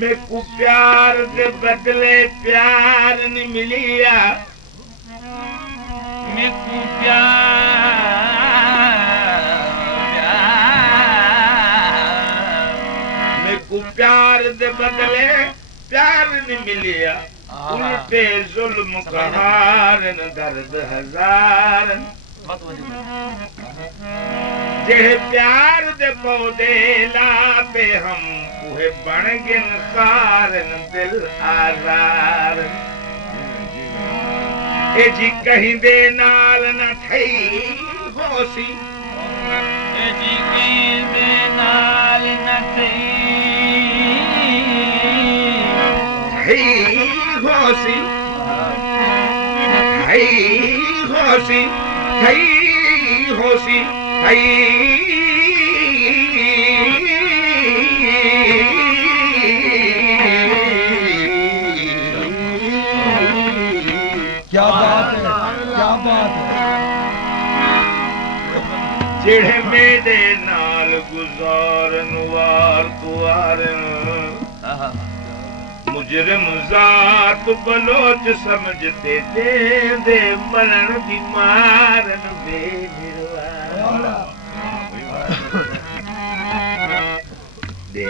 मेकू प्यार दे बदले प्यार नहीं मिलिया मेकू मेकू प्यार दे बदले प्यार नहीं मिलिया उल्टे जुल्म कहारन दर्द हजार जे प्यार दे पौधे लापे हम उहे बन गिन खारन दिल आजार ए जी कहीं दे नाल न थई होसी ए जी कहीं दे नाल न थई होसी होसी होसी क्या बात है, क्या बात है। जेड़े मेरे नाल गुजारन वार तुआरन मुजरिम जात बलोच समझते दे मरण दी मारन बेनिरवा दे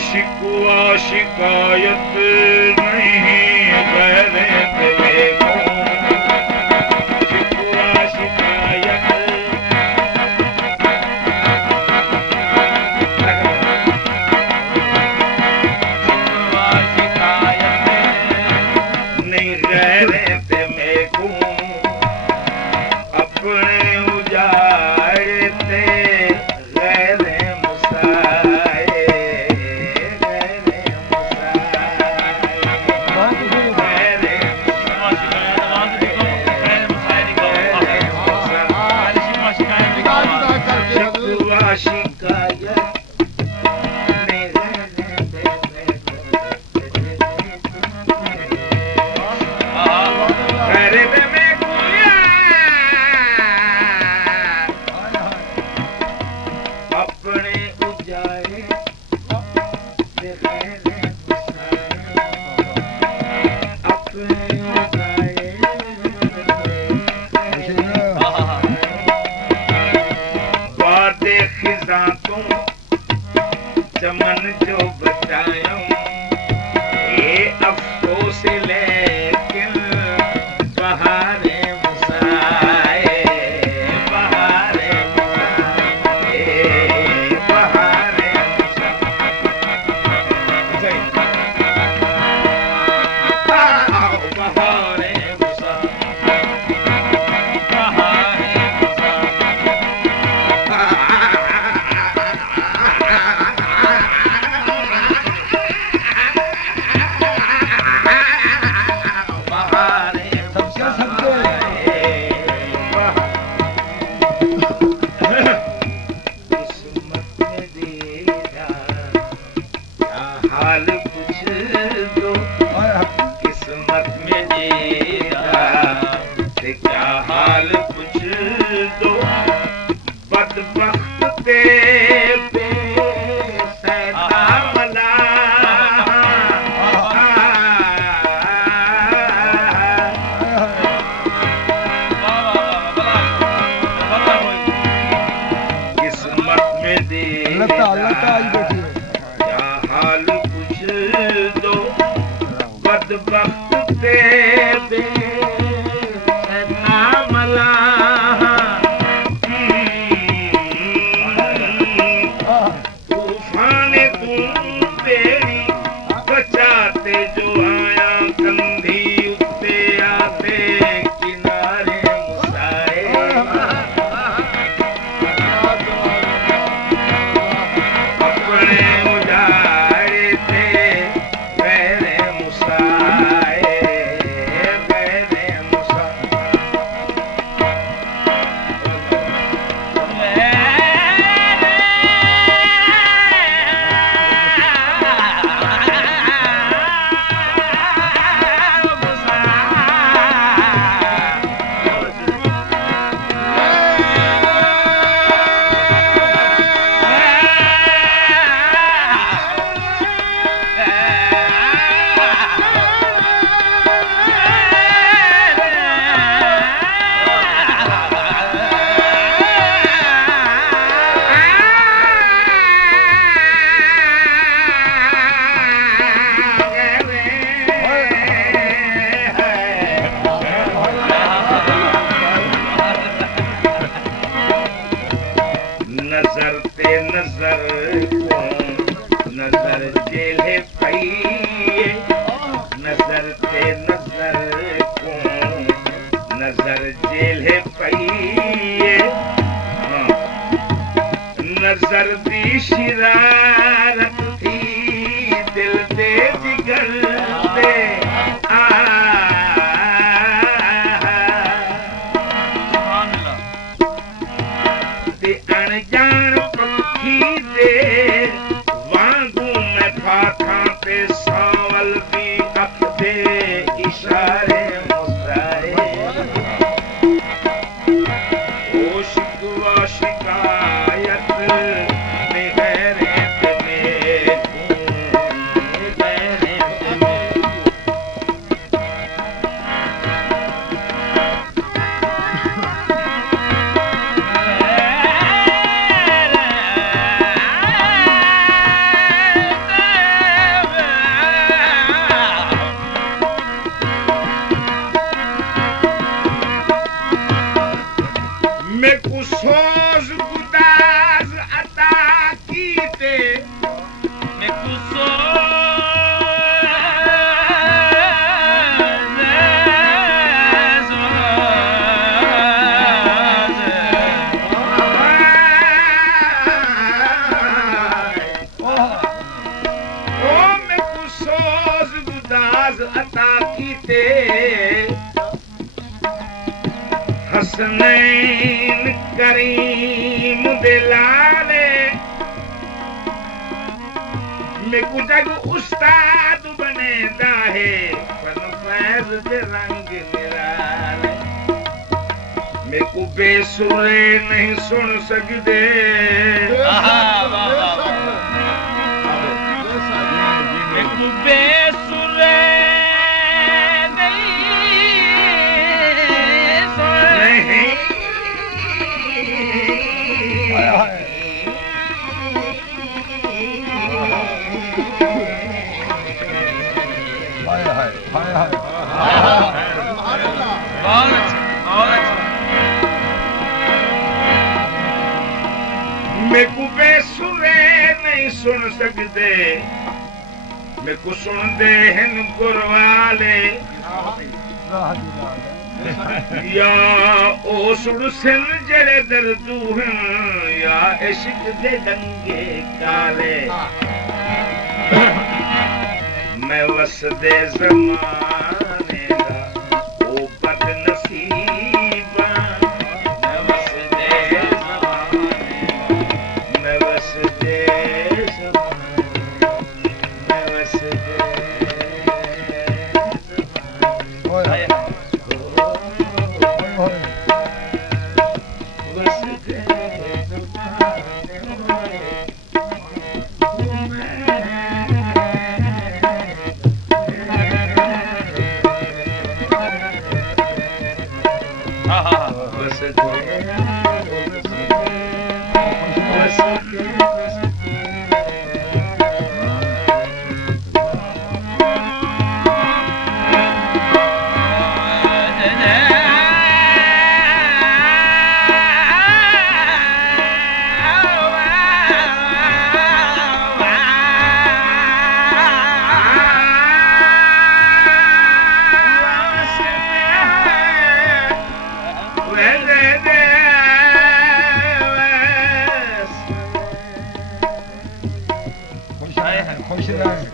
शिकवा शिकायत नहीं करे तेरे को शिकवा शिकायत नहीं करे तेरे को अपने उजाड़ते चमन जो बचायो ये अफसोस लेकिन बहारे मुसाए बहारे मुसाए बहारे बहारे लता आई बैठी है। क्या हाल पूछ दो बदबख्त तेरे नामला तूफान तू तेरी बचाते जो आया कंधी उत्ते आते किनारे मुसाए अपने उजाड़े थे मेरे मुसाए मेरे मुसाए नजर ते नजर को नजर जेले पई नजर ते नजर को नजर जेले पई नजर दी शरारत थी दिल दे जिगर ते अनजान पखी दे वांगू मैं फाथा ते सावल दी अख दे इशारे मुस्कुराए ओ शिकवा शिकायत में गैरत में मैं कुसोज गुदाज अता कीते मैं कुसोज गुदाज अता कीते हसनैन करीम दिलाले मैं कुजग उस्ताद बने दाहे फन फैज दे रंग निराले मैं को बेसुरे नहीं सुन सकदे मैं को बेसुरे मैं को बेसुरे नहीं सुन सकते मैं को सुन दे हैं गुरवाले या ओ सुरसन जरे दर्दू हैं या इश्क दे दंगे काले मैं वस दे ज़माने दा ओ बदनसीबा मैं वस दे ज़माने मैं वस दे ज़माने मैं वस दे रहे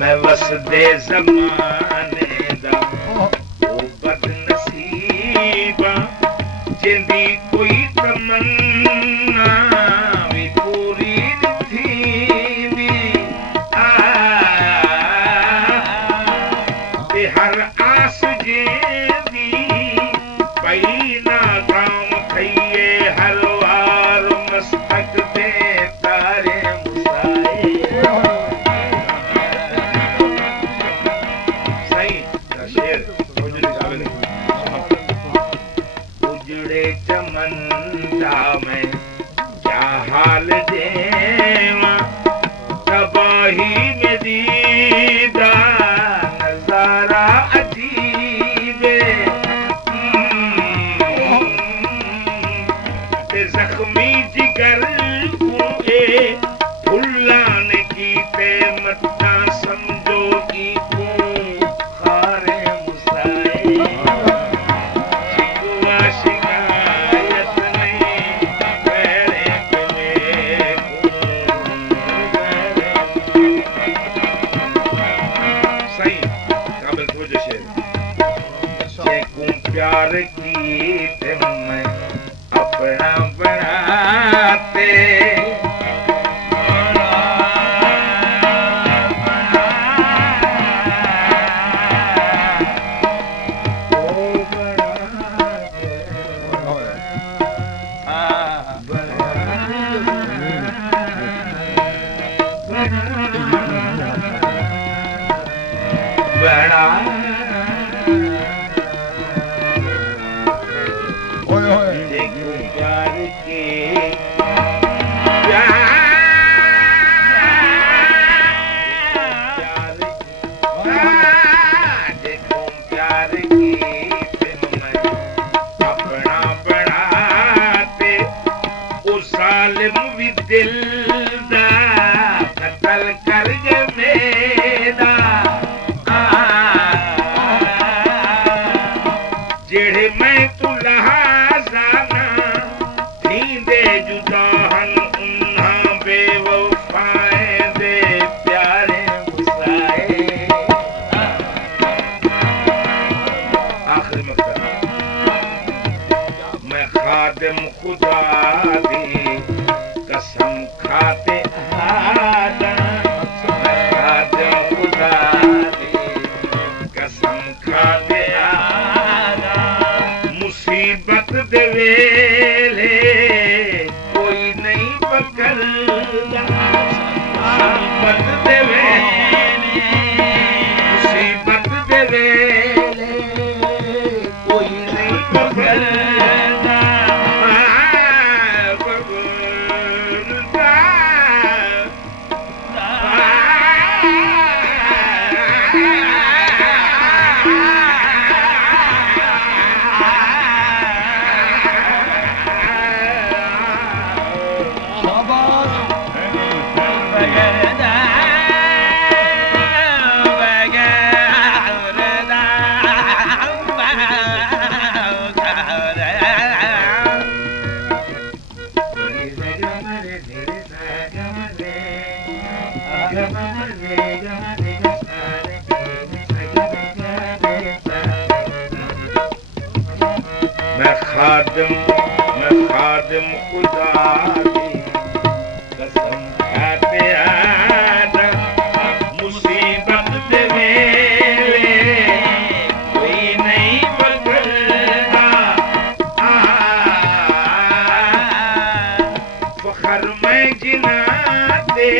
मैं वसदे ज़माने दा ओ बदनसीबा जिंदी कोई तमन्ना भी पूरी थी ते हर आस जेदी पई ना काम थईए हर वार मस्तक दे तारे मुसाए उजड़े चमंदा में क्या हाल देवा तबाही में दीदा नजारा अजीबे ते जख्मी जिगर कुए फुल्लान की ते मत्ता समझो की खारे मुसाए शिकवा शिकायत नहीं मेरे पिले सही काबिल तवज्जो शेर प्यार की ते मैं अपना बनाते दिल दा कतल कर मेरा जेड़े मैं तू लहाजाना थींदे जुदाहन उन्हा बेवफाए दे प्यारे मुसाए आखिरी मकसद मैं खादिम खुदा दी कसम खाते खादिम खुदा दी कसम खाते मुसीबत दे वेले कोई नहीं पकड़दा मुसीबत दे वेले कोई नहीं पकड़दा मैं खादिम खुदा की कसम खाते आदा मुसीबत दे वेले कोई नहीं पकड़दा फखर मैं जिना दे